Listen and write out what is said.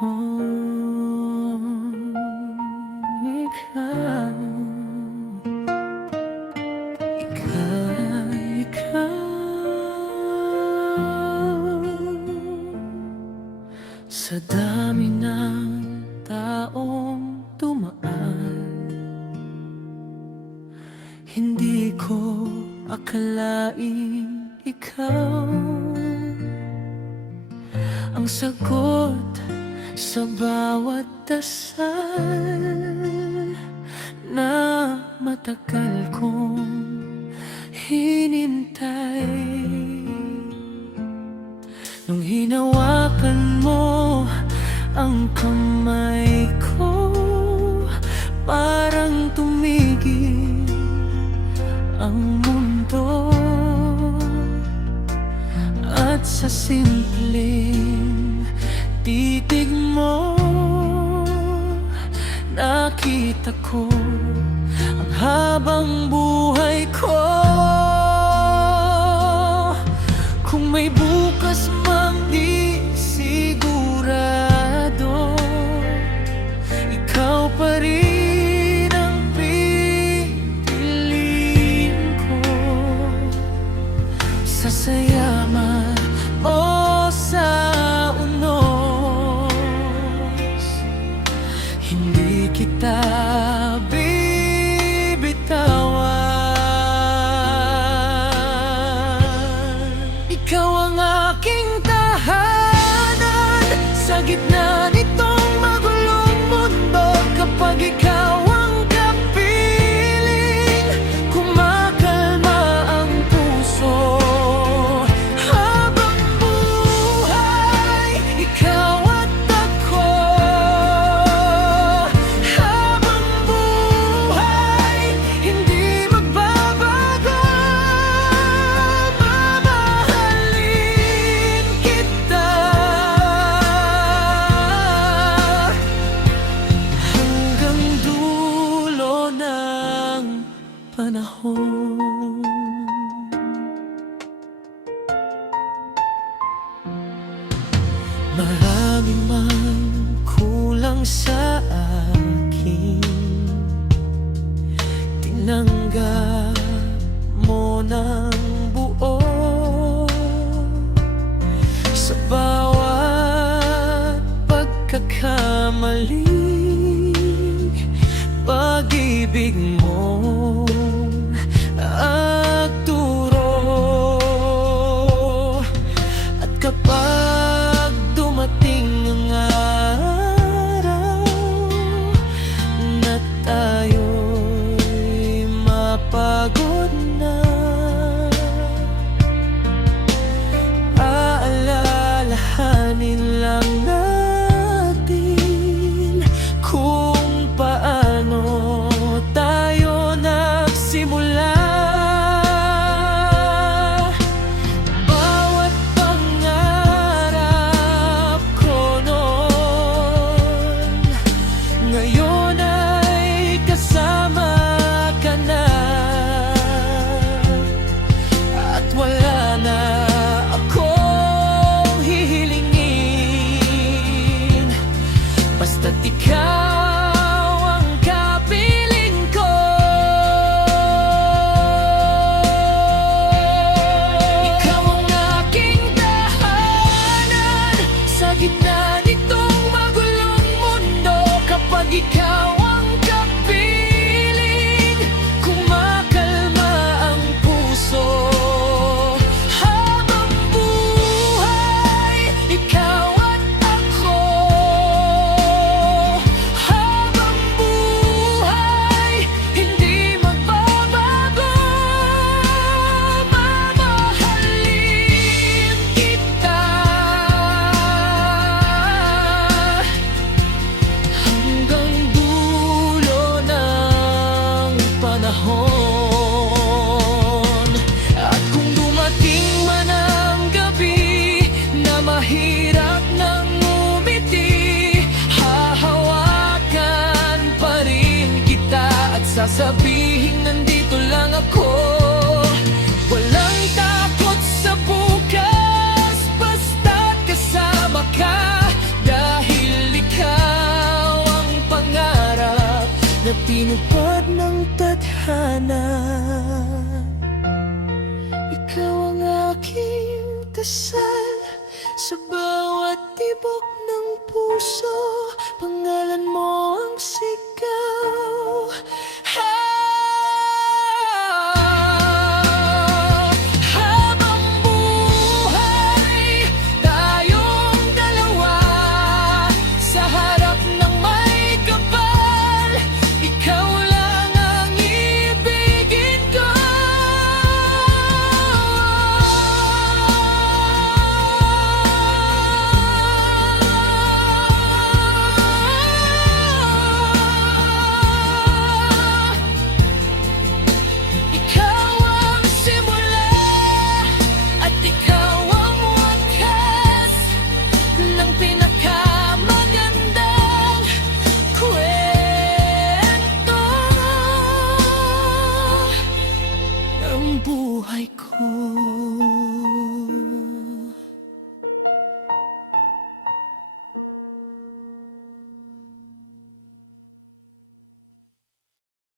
kung ikaw, ikaw sa dami ng taong dumaan. Hindi ko akalaing ikaw ang sagot sa bawat dasal na matagal kong hinintay. Nung hinawakan mo ang kamay ko, parang tumigil ang mundo. At sa simpleng titig mo, nakita ko ang habang buhay ko. Kung may bukas mang di sigurado, ikaw pa rin ang pipiliin ko. Sa saya man o sa unos, hindi kita ikaw ang aking tahanan sa gitna nitong magulong mundo. Kapag ikaw ang kapiling, kumakalma ang puso. Habang buhay, ikaw at ako. Habang buhay, hindi magbabago. Panahon. Marami mang kulang sa akin, tinanggap mo ng buo. Sa bawat pagkakamali, pag-ibig mo at turo. At kapag dumating ang araw na tayo'y mapagod na, aalalahanin lang natin kung paano tayo nagsimula. Bawat pangarap ko noon, ngayon ay kasama ka na. At wala na akong hihilingin, basta't ikaw ang kapiling ko. Ikaw ang aking tahanan sa gitna nitong magulong mundo. Kapag ikaw ang kapiling, kumakalma ang puso. Habang buhay, ikaw at ako. Habang buhay, hindi magbabago. Mamahalin kita hanggang dulo ng panahon. At kung dumating man ang gabi na mahirap nang umiti, hahawakan pa rin kita at sasabihin nandito lang ako. Walang takot sa bukas, basta't kasama ka. Dahil na tinupad ng tadhana. Ikaw ang aking dasal sa bawat tibok ng puso. Pangalan mo ang sigaw. Habang buhay tayong dalawa sa harap ng may kapal, ikaw lang ang ibigin ko. Ikaw ang simula at ikaw ang wakas ng pinakamagandang kwento ng buhay ko.